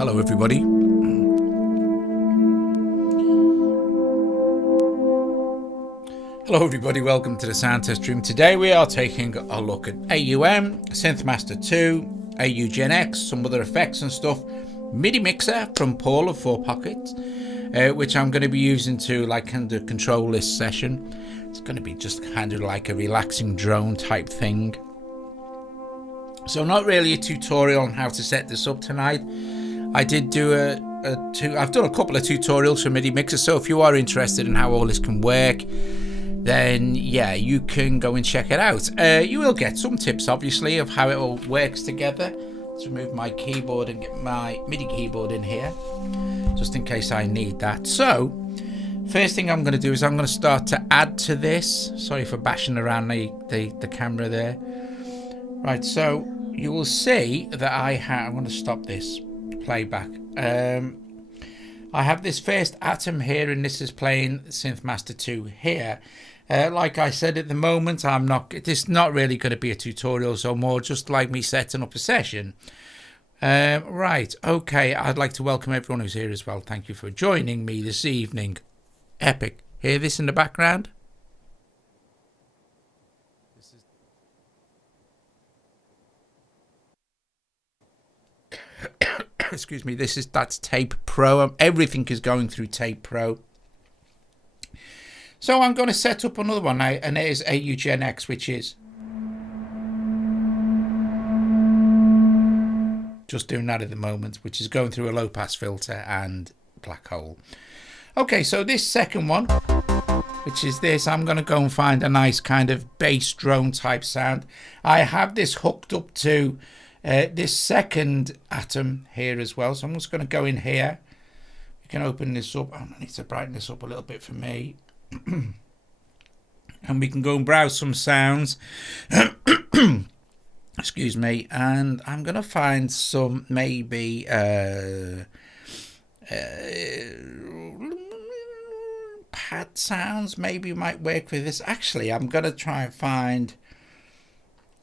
Hello everybody. Hello everybody, welcome to the sound test room. Today we are taking a look at AUM, SynthMaster 2, auGEN X, some other effects and stuff, MIDI Mixer from Powell of 4 Pockets, which I'm going to be using to kind of control this session. It's going to be just kind of like a relaxing drone type thing. So not really a tutorial on how to set this up tonight. I did do I've done a couple of tutorials for MIDI Mixer, so if you are interested in how all this can work, then yeah, you can go and check it out. You will get some tips obviously of how it all works together. Let's remove my keyboard and get my MIDI keyboard in here, just in case I need that. So first thing I'm going to do is I'm going to start to add to this. Sorry for bashing around the camera there. Right, so you will see that I'm going to stop this playback. I have this first atom here, and this is playing SynthMaster 2 here. Like I said, at the moment this is not really going to be a tutorial, so more just like me setting up a session. Right, okay, I'd like to welcome everyone who's here as well. Thank you for joining me this evening. Epic. Hear this in the background? Excuse me, that's Tape Pro. Everything is going through Tape Pro. So I'm going to set up another one now, and it is auGEN X, which is just doing that at the moment, which is going through a low pass filter and black hole. Okay, so this second one, which is this, I'm going to go and find a nice kind of bass drone type sound. I have this hooked up to this second atom here as well, so I'm just going to go in here. We can open this up. I need to brighten this up a little bit for me. And we can go and browse some sounds. Excuse me. And I'm going to find some maybe pad sounds maybe might work with this. Actually, I'm going to try and find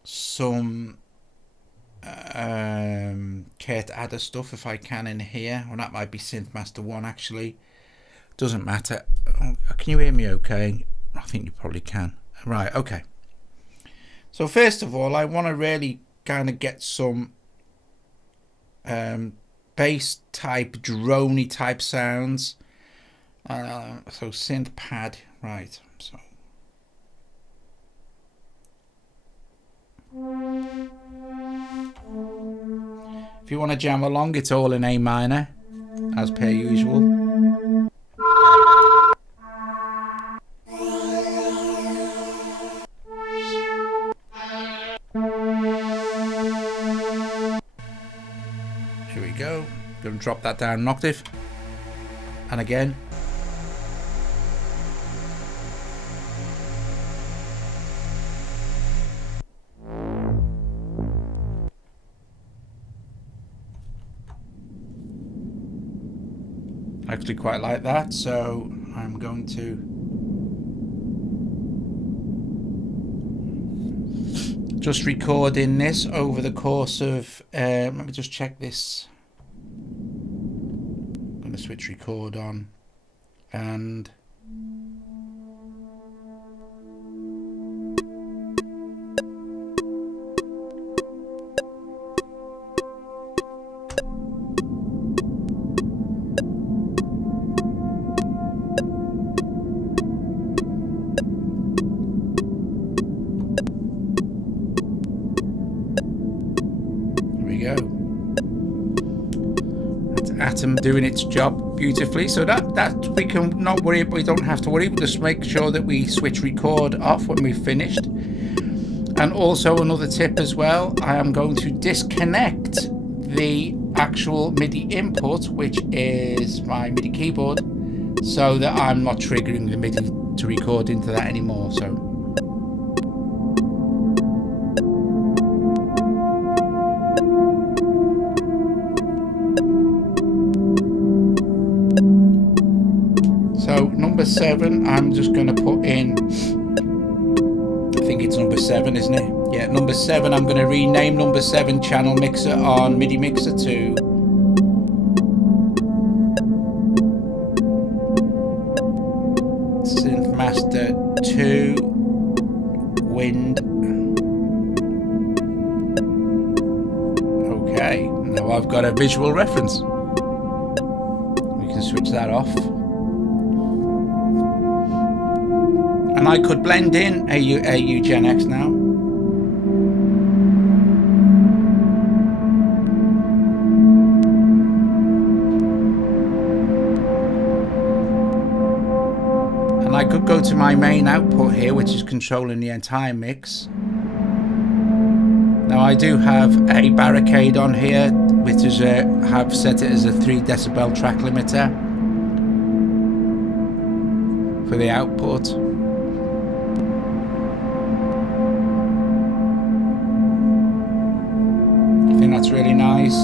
some Kurt Adder stuff if I can in here. Well, that might be SynthMaster 1 actually. Doesn't matter. Can you hear me okay? I think you probably can. Right, okay. So first of all, I want to really kind of get some bass type, droney type sounds. So synth pad, right. So if you want to jam along, it's all in A minor, as per usual. Here we go. Going to drop that down an octave. And again. I actually quite like that, so I'm going to just record in this over the course of let me just check this. I'm going to switch record on, and atom doing its job beautifully, so that we can not worry, we don't have to worry. We'll just make sure that we switch record off when we've finished. And also another tip as well, I am going to disconnect the actual MIDI input, which is my MIDI keyboard, so that I'm not triggering the MIDI to record into that anymore. So number 7, I'm just going to put in, I think it's number 7, isn't it? Yeah, number 7. I'm going to rename number 7 channel mixer on MIDI Mixer to now I've got a visual reference. We can switch that off. And I could blend in AUGEN X now. And I could go to my main output here, which is controlling the entire mix. Now I do have a barricade on here, which is have set it as a 3 decibel track limiter for the output. I think that's really nice.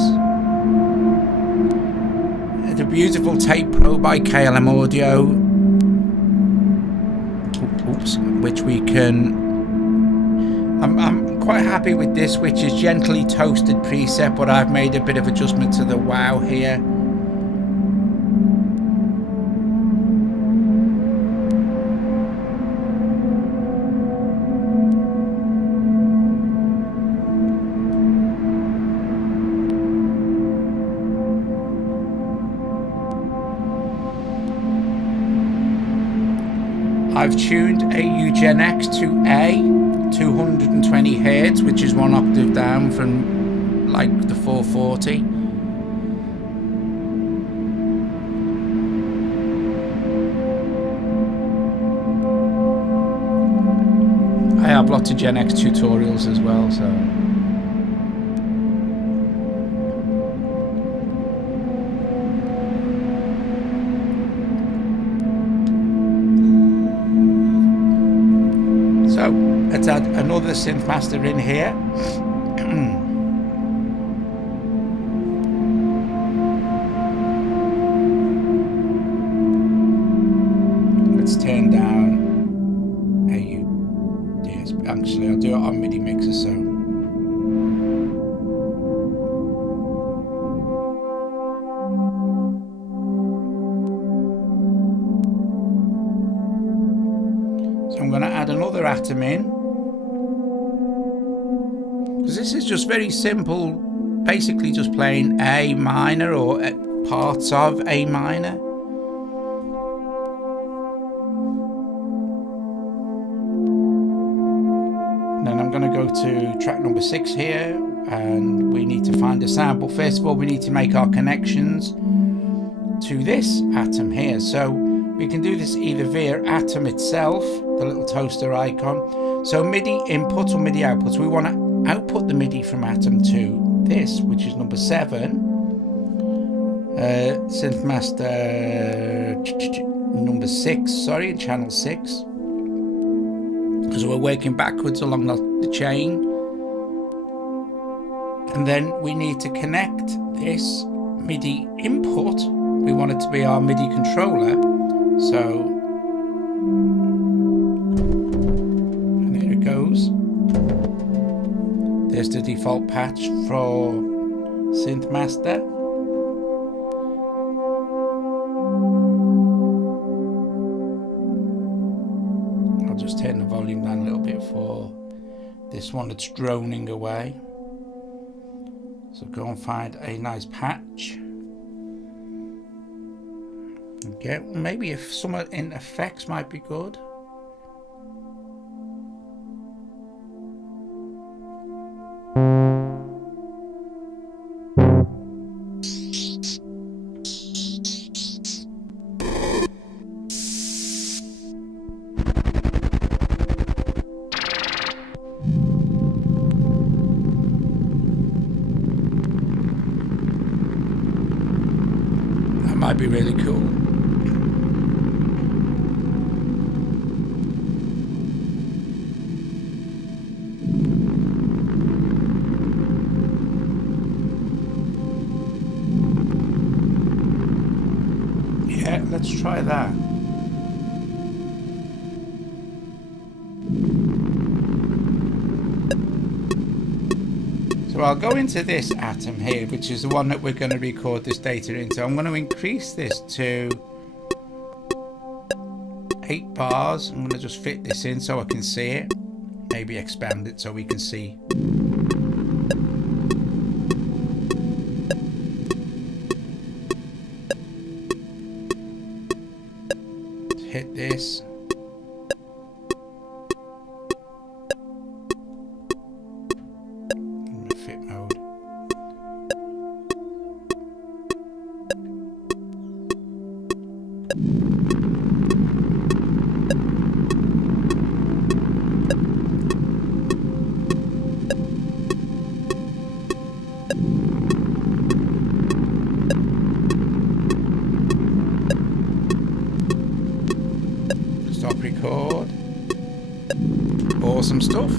The beautiful Tape Pro by KLM Audio, which we can. I'm quite happy with this, which is gently toasted preset, but I've made a bit of adjustment to the wow here. I've tuned AUGEN X to A, 220 Hz, which is 1 octave down from like the 440. I have lots of Gen X tutorials as well, so. Let's add another SynthMaster in here. Let's turn down yes, actually I'll do it on MIDI Mixer, So I'm going to add another atom in. Because this is just very simple, basically just playing A minor or parts of A minor. And then I'm going to go to track number 6 here, and we need to find a sample. First of all, we need to make our connections to this atom here. So we can do this either via atom itself, the little toaster icon. So MIDI input or MIDI outputs, we want to output the MIDI from atom to this, which is number 7, SynthMaster number 6, sorry, channel 6, because we're working backwards along the chain. And then we need to connect this MIDI input, we want it to be our MIDI controller, so and there it goes. There's the default patch for SynthMaster. I'll just turn the volume down a little bit for this one that's droning away. So go and find a nice patch. Okay, maybe if some in effects might be good. Might be really cool. Yeah, let's try that. So I'll go into this atom here, which is the one that we're going to record this data into. I'm going to increase this to 8 bars. I'm going to just fit this in so I can see it. Maybe expand it so we can see. like this. In the fit mode. Stop record. Awesome stuff.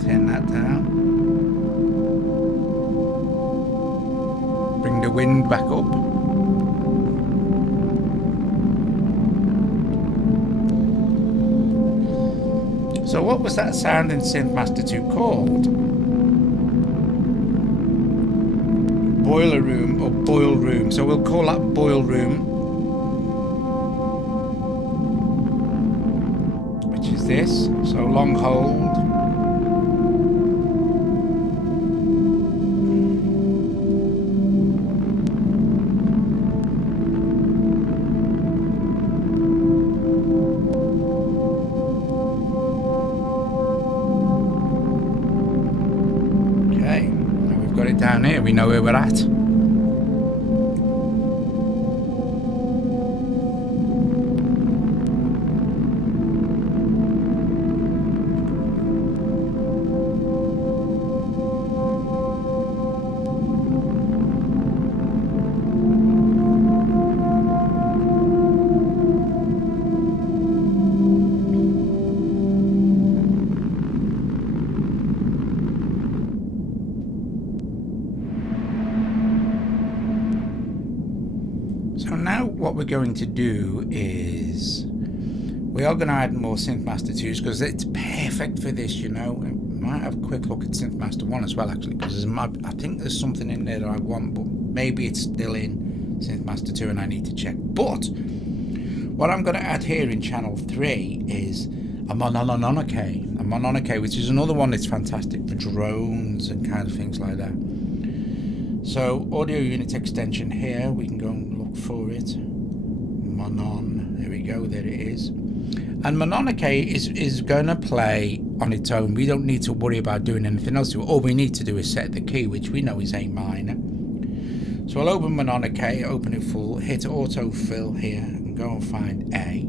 Turn that down. Bring the wind back up. So what was that sound in SynthMaster 2 called? Boiler room or boil room. So we'll call that boil room. Which is this. So long hold. Down here, we know where we're at. So now what we're going to do is we are going to add more SynthMaster 2s because it's perfect for this, you know. I might have a quick look at SynthMaster 1 as well, actually, because I think there's something in there that I want, but maybe it's still in SynthMaster 2 and I need to check. But what I'm going to add here in channel 3 is a Mononoke, which is another one that's fantastic for drones and kind of things like that. So audio unit extension here, we can go and look for it. Monon, there we go, there it is. And Mononoke is going to play on its own. We don't need to worry about doing anything else to it. All we need to do is set the key, which we know is A minor. So I'll open Mononoke, open it full, hit autofill here, and go and find A.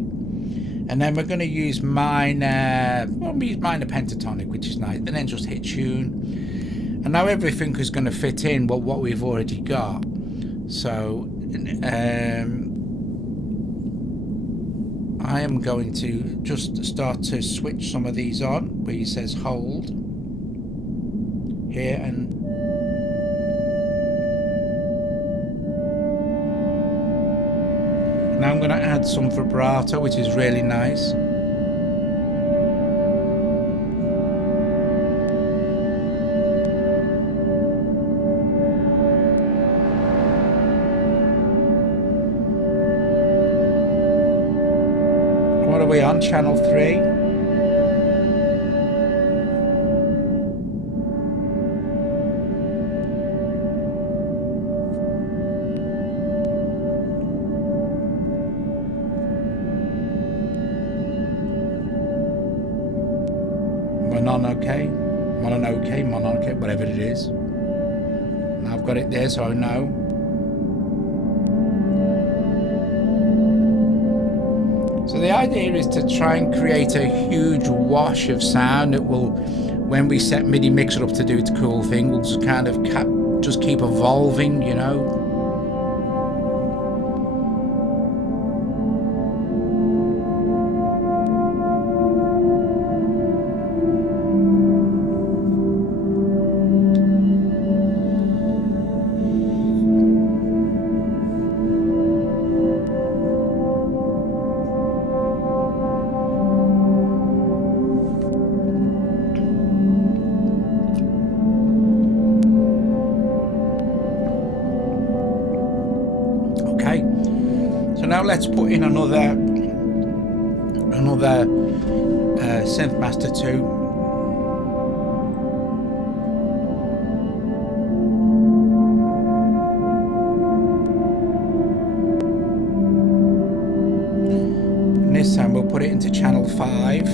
And then we're going to use minor, minor pentatonic, which is nice, and then just hit tune. And now everything is going to fit in what we've already got. So I am going to just start to switch some of these on, where it says hold here, and now I'm going to add some vibrato, which is really nice. What are we on? Channel 3? Mononoke, whatever it is. Now I've got it there, so I know. So the idea is to try and create a huge wash of sound that will, when we set MIDI Mixer up to do its cool thing, will just kind of just keep evolving, you know. let's put in another SynthMaster 2. This time we'll put it into channel 5.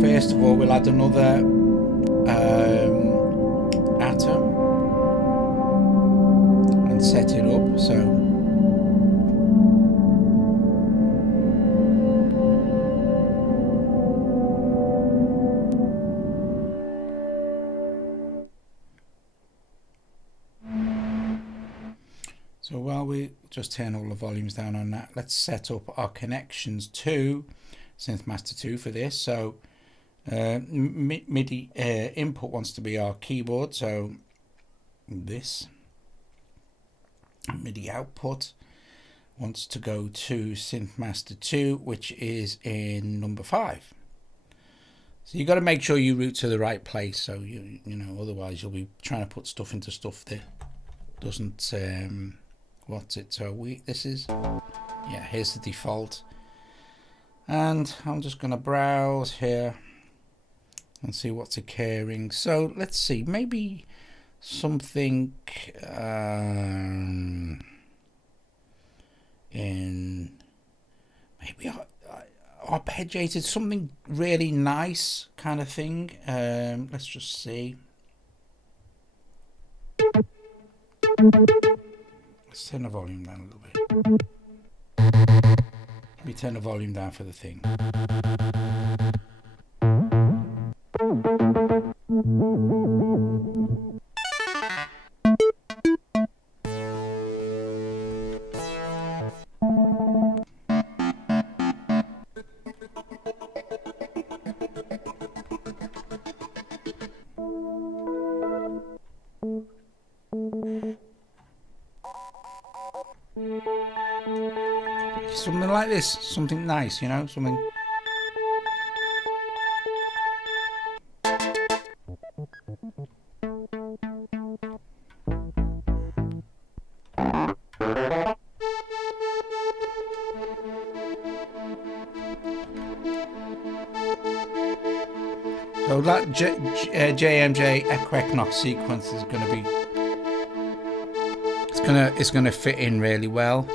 First of all, we'll add another atom and set it up. So while we just turn all the volumes down on that, let's set up our connections to SynthMaster 2 for this. So MIDI input wants to be our keyboard, so this MIDI output wants to go to SynthMaster 2, which is in number 5. So you got to make sure you route to the right place, so you know, otherwise you'll be trying to put stuff into stuff that doesn't what's it. So this is, yeah, here's the default, and I'm just going to browse here and see what's occurring. So let's see, maybe something in maybe arpeggiated, something really nice kind of thing. Let's just see. Let's turn the volume down a little bit. Let me turn the volume down for the thing. Something like this, something nice, you know, something. So that JMJ Equinox sequence is going to be, it's going to fit in really well.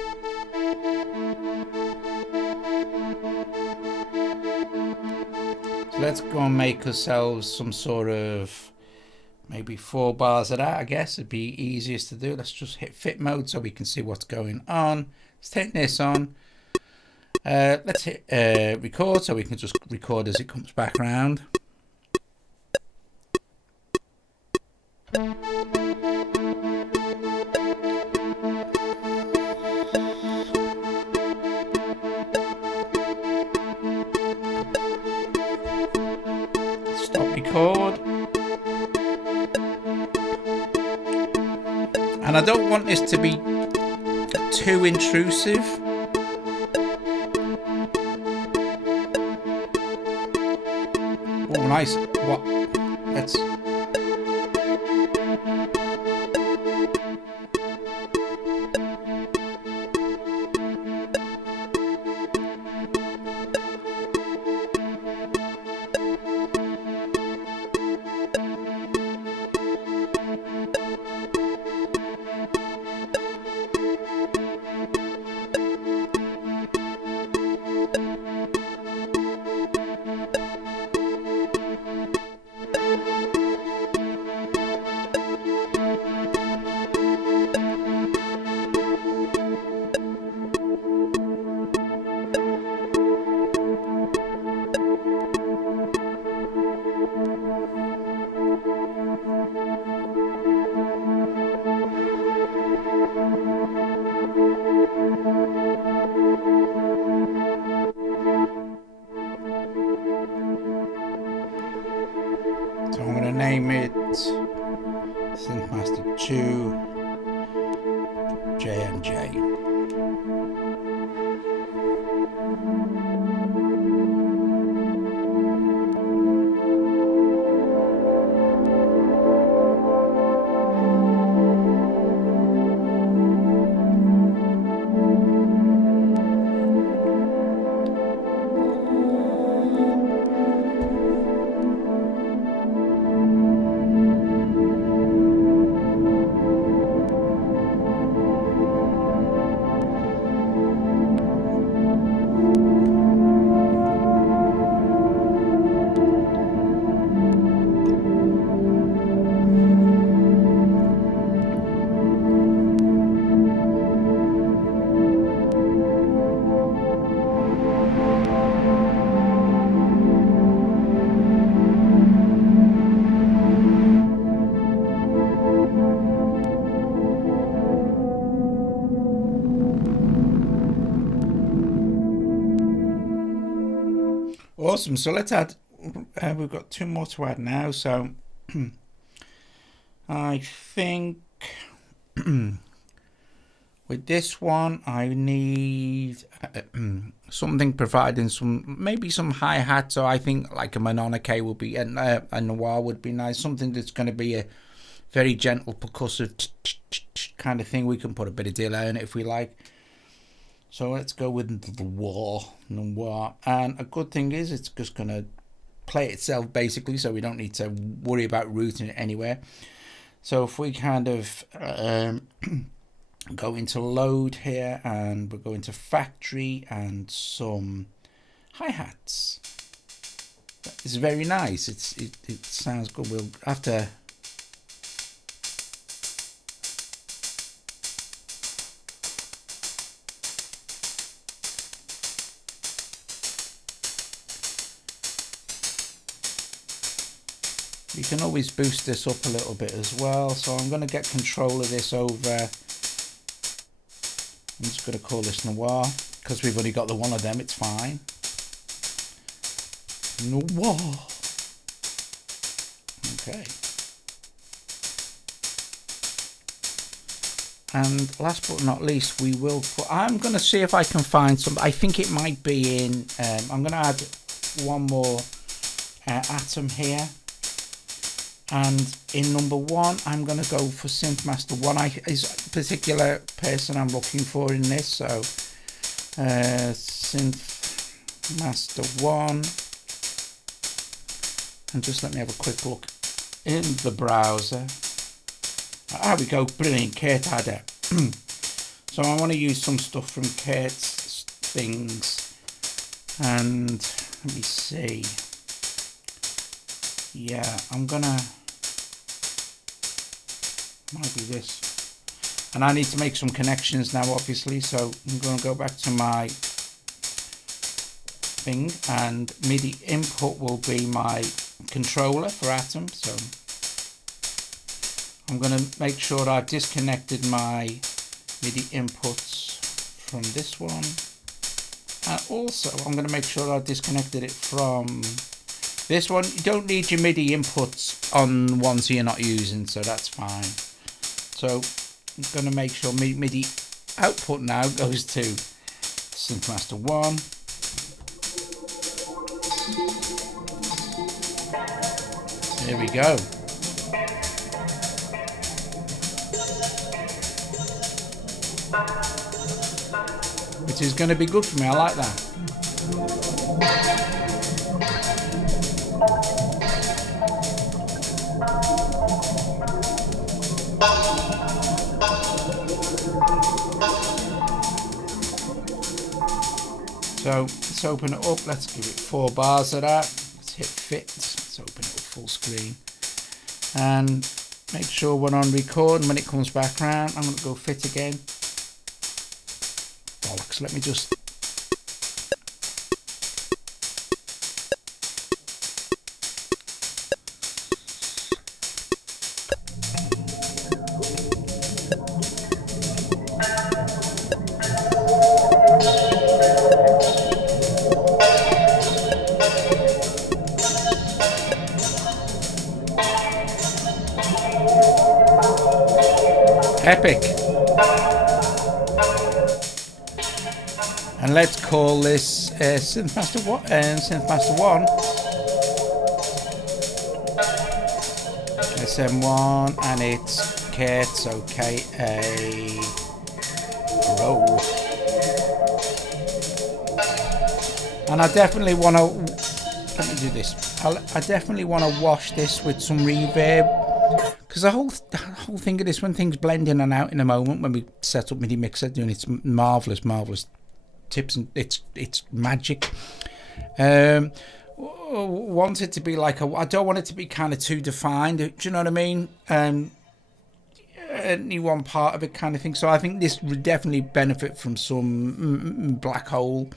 So let's go and make ourselves some sort of maybe 4 bars of that. I guess it'd be easiest to do. Let's just hit fit mode so we can see what's going on. Let's take this on. Let's hit record so we can just record as it comes back around. Stop record. And I don't want this to be too intrusive. Oh, nice. What? Let's. So I'm going to name it SynthMaster 2 JMJ. Awesome. So let's add, we've got 2 more to add now. So I think with this one, I need something providing maybe some hi-hat. So I think like a Mononike would be, and a Noir would be nice. Something that's going to be a very gentle percussive kind of thing. We can put a bit of delay in it if we like. So let's go with the Noir. And a good thing is it's just going to play itself basically, so we don't need to worry about routing it anywhere. So if we kind of go into load here, and we're going to factory and some hi-hats. It's very nice. It sounds good. We'll have to you can always boost this up a little bit as well. So I'm going to get control of this over. I'm just going to call this Noir because we've only got the one of them. It's fine. Noir. Okay. And last but not least, we will put, I'm going to see if I can find some. I think it might be in. I'm going to add one more atom here. And in number 1, I'm going to go for SynthMaster 1. Is a particular person I'm looking for in this. So SynthMaster 1. And just let me have a quick look in the browser. There we go. Brilliant. Kurt had it. So I want to use some stuff from Kurt's things. And let me see. Yeah, I'm going to... might be this, and I need to make some connections now obviously, so I'm going to go back to my thing, and MIDI input will be my controller for Atom. So I'm going to make sure I've disconnected my MIDI inputs from this one, and also I'm going to make sure I've disconnected it from this one. You don't need your MIDI inputs on ones you're not using, so that's fine. So I'm going to make sure MIDI output now goes to SynthMaster 1. There we go. Which is going to be good for me. I like that. So let's open it up. Let's give it 4 bars of that. Let's hit fit. Let's open it up full screen and make sure we're on record. And when it comes back round, I'm going to go fit again. Bollocks. Let me just. Epic. And let's call this SynthMaster 1 SM1, and it's Kurt, so K-A And I definitely want to, let me do this. I definitely want to wash this with some reverb, because the whole thing of this, when things blend in and out in a moment, when we set up MIDI Mixer, doing its marvelous tips, and it's magic. Want it to be like I don't want it to be kind of too defined. Do you know what I mean? Any one part of it kind of thing. So I think this would definitely benefit from some black hole.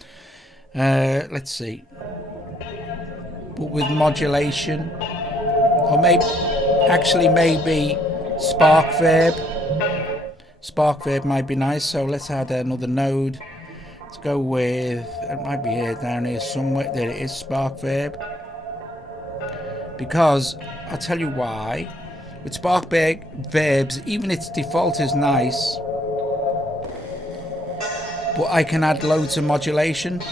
Let's see, but with modulation, or maybe Spark Verb. Spark Verb might be nice. So let's add another node. Go with, it might be here, down here somewhere. There it is, Spark Verb. Because I'll tell you why. With Spark Verbs, even its default is nice, but I can add loads of modulation.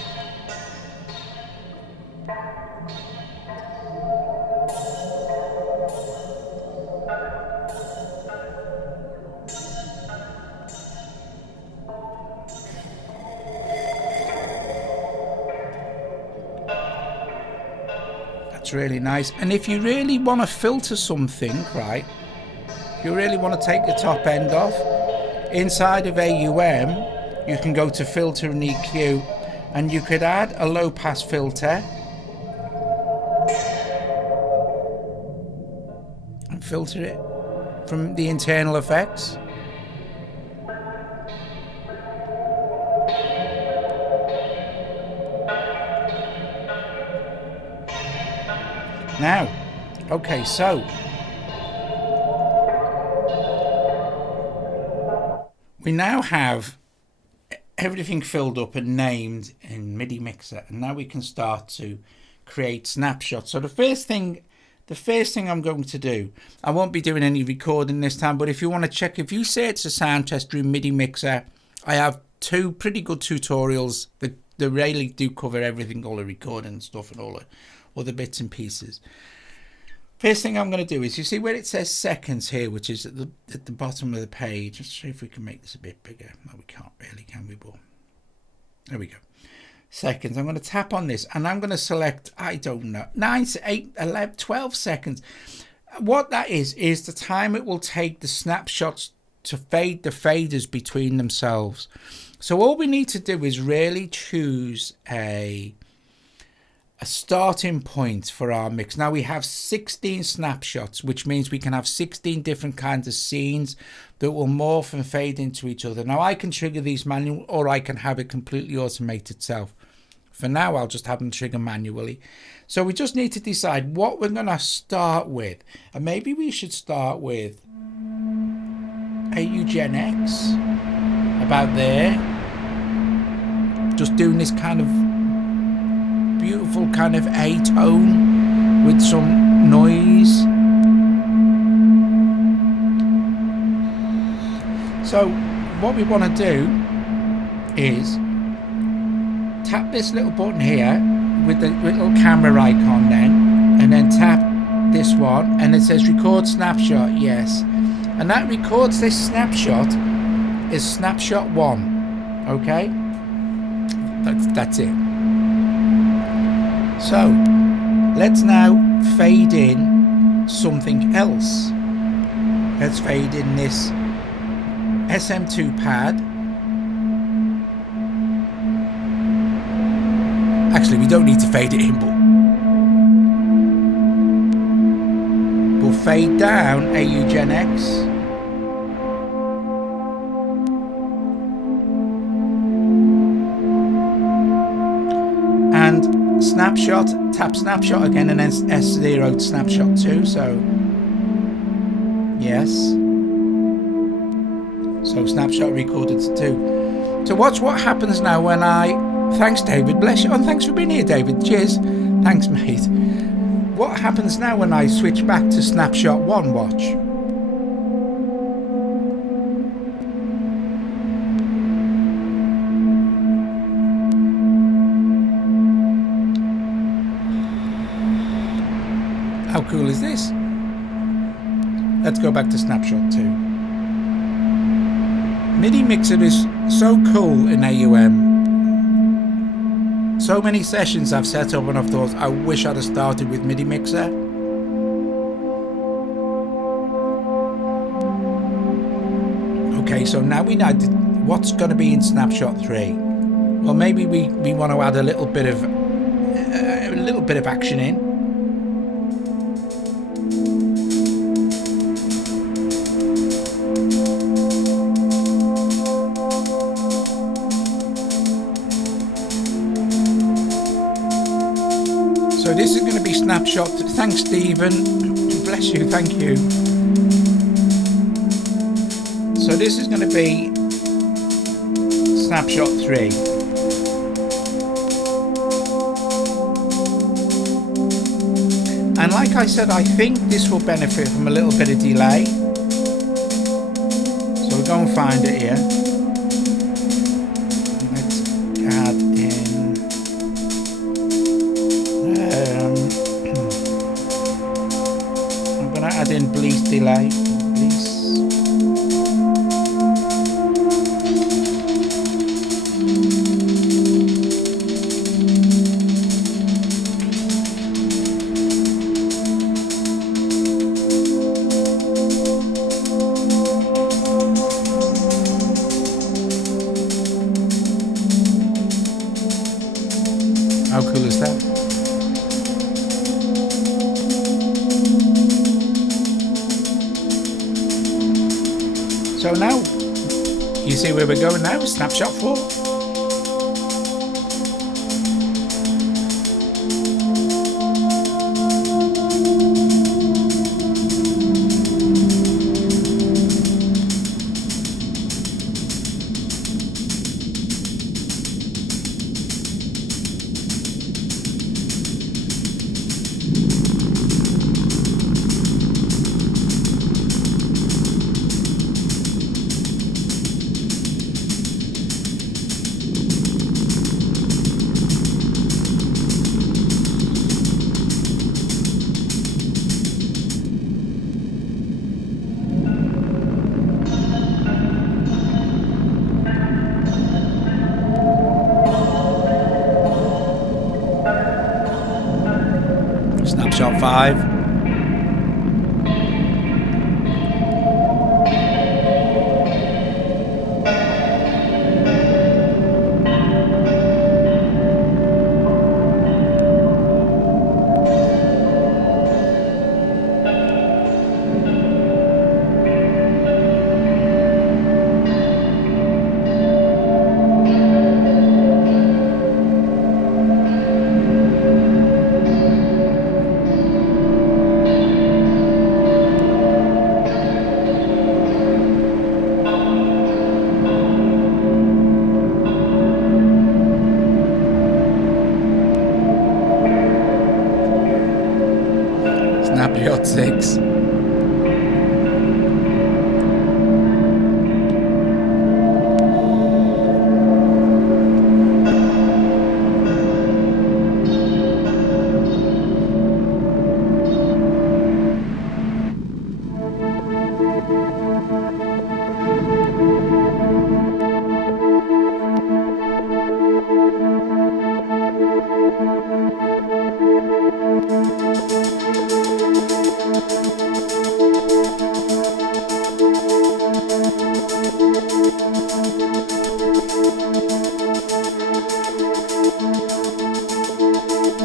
Really nice. And if you really want to filter something, right, you really want to take the top end off, inside of AUM you can go to filter and EQ, and you could add a low pass filter and filter it from the internal effects. Now, okay, so we now have everything filled up and named in MIDI Mixer, and now we can start to create snapshots. So the first thing I'm going to do, I won't be doing any recording this time, but if you want to check, if you search the sound test through MIDI Mixer, I have 2 pretty good tutorials that really do cover everything, all the recording stuff and all the other bits and pieces. First thing I'm going to do is, you see where it says seconds here, which is at the bottom of the page. Let's see if we can make this a bit bigger. No, we can't really, can we? But there we go. Seconds. I'm going to tap on this and I'm going to select, I don't know, 9, 8, 11, 12 seconds. What that is the time it will take the snapshots to fade the faders between themselves. So all we need to do is really choose a starting point for our mix. Now we have 16 snapshots, which means we can have 16 different kinds of scenes that will morph and fade into each other. Now I can trigger these manually, or I can have it completely automate itself. For now, I'll just have them trigger manually. So we just need to decide what we're going to start with. And maybe we should start with AUGEN X, about there. Just doing this kind of beautiful kind of A-tone with some noise. So what we want to do is tap this little button here with the little camera icon then, and then tap this one and it says record snapshot, yes, and that records this snapshot is snapshot 1. Okay, that's it. So let's now fade in something else. Let's fade in this SM2 pad. Actually, we don't need to fade it in, but we'll fade down AUGEN X. And snapshot, tap snapshot again, and then S0 snapshot 2. So yes, so snapshot recorded to 2. So watch what happens now when I, thanks David, bless you, and thanks for being here David, cheers, thanks mate. What happens now when I switch back to snapshot 1? Watch. How cool is this? Let's go back to snapshot 2. MIDI Mixer is so cool in AUM. So many sessions I've set up and I've thought, I wish I'd have started with MIDI Mixer. Okay, so now we know what's going to be in snapshot 3. Well, maybe we want to add a little bit of action in. So this is going to be snapshot. Thanks, Stephen. Bless you. Thank you. So this is going to be snapshot 3. And like I said, I think this will benefit from a little bit of delay. So we'll go and find it here. Let's add in I'm going to add in bleed delay. How cool is that? So now, you see where we're going now? Snapshot 4. Snapshot 5. Snapshot 6.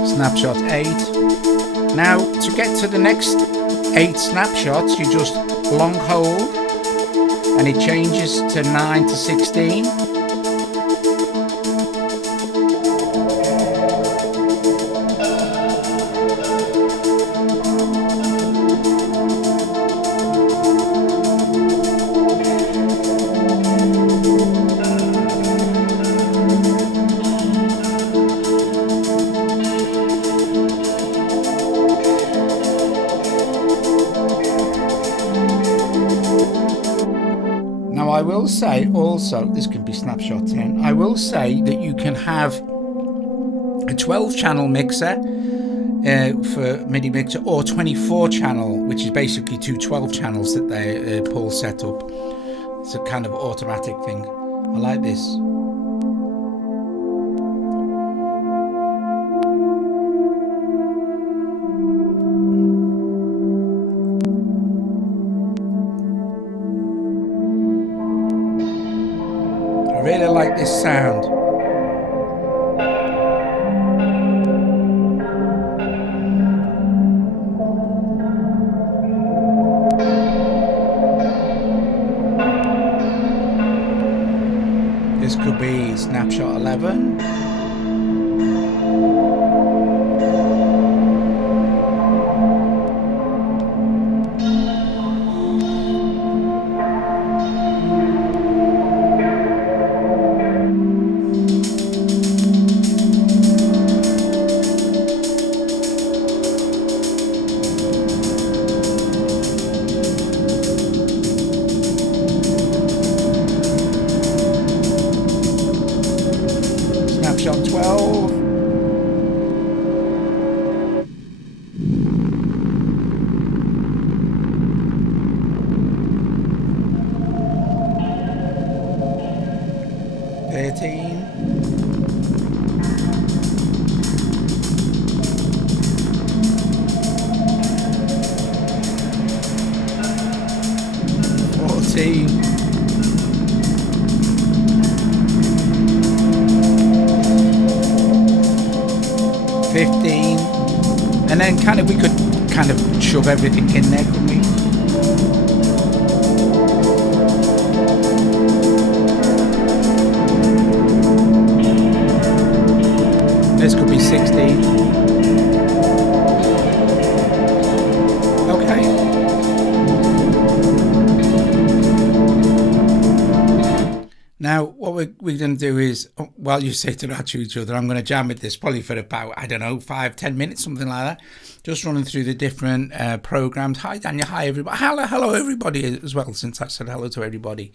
Snapshot 8. Now to get to the next 8 snapshots, you just long hold and it changes to 9 to 16. I will say also, this can be snapshot 10, I will say that you can have a 12 channel mixer for MIDI mixer, or 24 channel, which is basically two 12 channels that they Paul set up. It's a kind of automatic thing. I like this. I really like this sound. This could be snapshot 11. 14, 15, and then kind of we could kind of shove everything in there, couldn't we? This could be 16. Okay. Now, what we're going to do is, while you sit around to each other, I'm going to jam with this probably for about, I don't know, 5-10 minutes, something like that. Just running through the different programs. Hi, Daniel. Hi, everybody. Hello, everybody as well, since I said hello to everybody.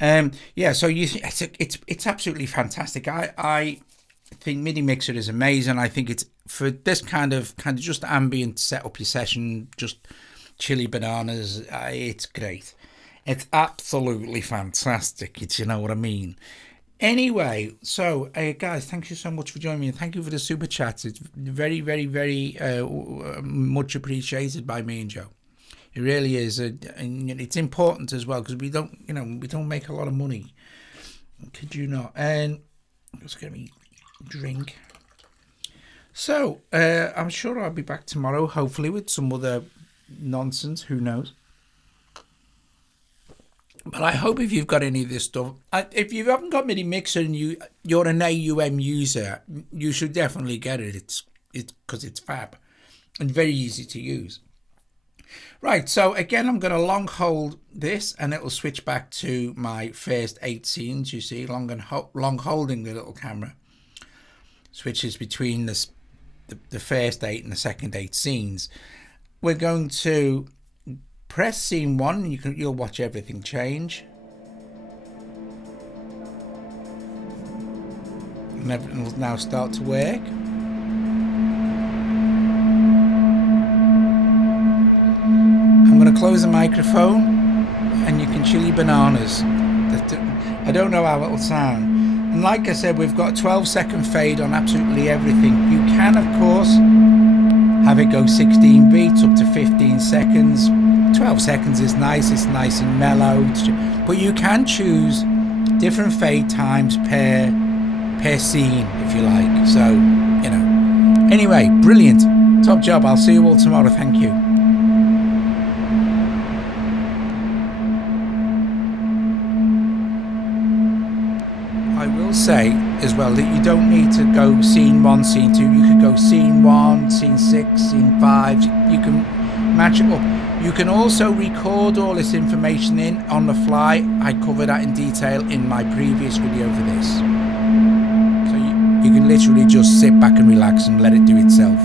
Yeah, so it's absolutely fantastic. I think MIDI Mixer is amazing. I think it's for this kind of just ambient, set up your session, just chilly bananas. It's great. It's absolutely fantastic. It's, you know what I mean. Anyway, so guys, thank you so much for joining me, and thank you for the super chats. It's very, very, very much appreciated by me and Joe. It really is, and it's important as well because we don't make a lot of money. Could you not? And it's gonna be drink. So I'm sure I'll be back tomorrow, hopefully with some other nonsense. Who knows? But I hope if you've got any of this stuff, if you haven't got MIDI Mixer and you're an AUM user, you should definitely get it. It's because it's fab and very easy to use. Right, so again, I'm going to long hold this and it will switch back to my first 8 scenes. You see, long holding the little camera switches between the first 8 and the second 8 scenes. We're going to press scene 1 and you'll watch everything change. And everything will now start to work. I'm going to close the microphone and you can chili bananas. I don't know how it will sound. And like I said, we've got a 12-second fade on absolutely everything. You can, of course, have it go 16 beats up to 15 seconds. 12 seconds is nice, it's nice and mellow, but you can choose different fade times per scene if you like. So, you know. Anyway, brilliant. Top job. I'll see you all tomorrow. Thank you. I will say as well that you don't need to go scene 1, scene 2. You could go scene 1, scene 6, scene 5. You can match it up. You can also record all this information in on the fly. I cover that in detail in my previous video for this. So you can literally just sit back and relax and let it do itself.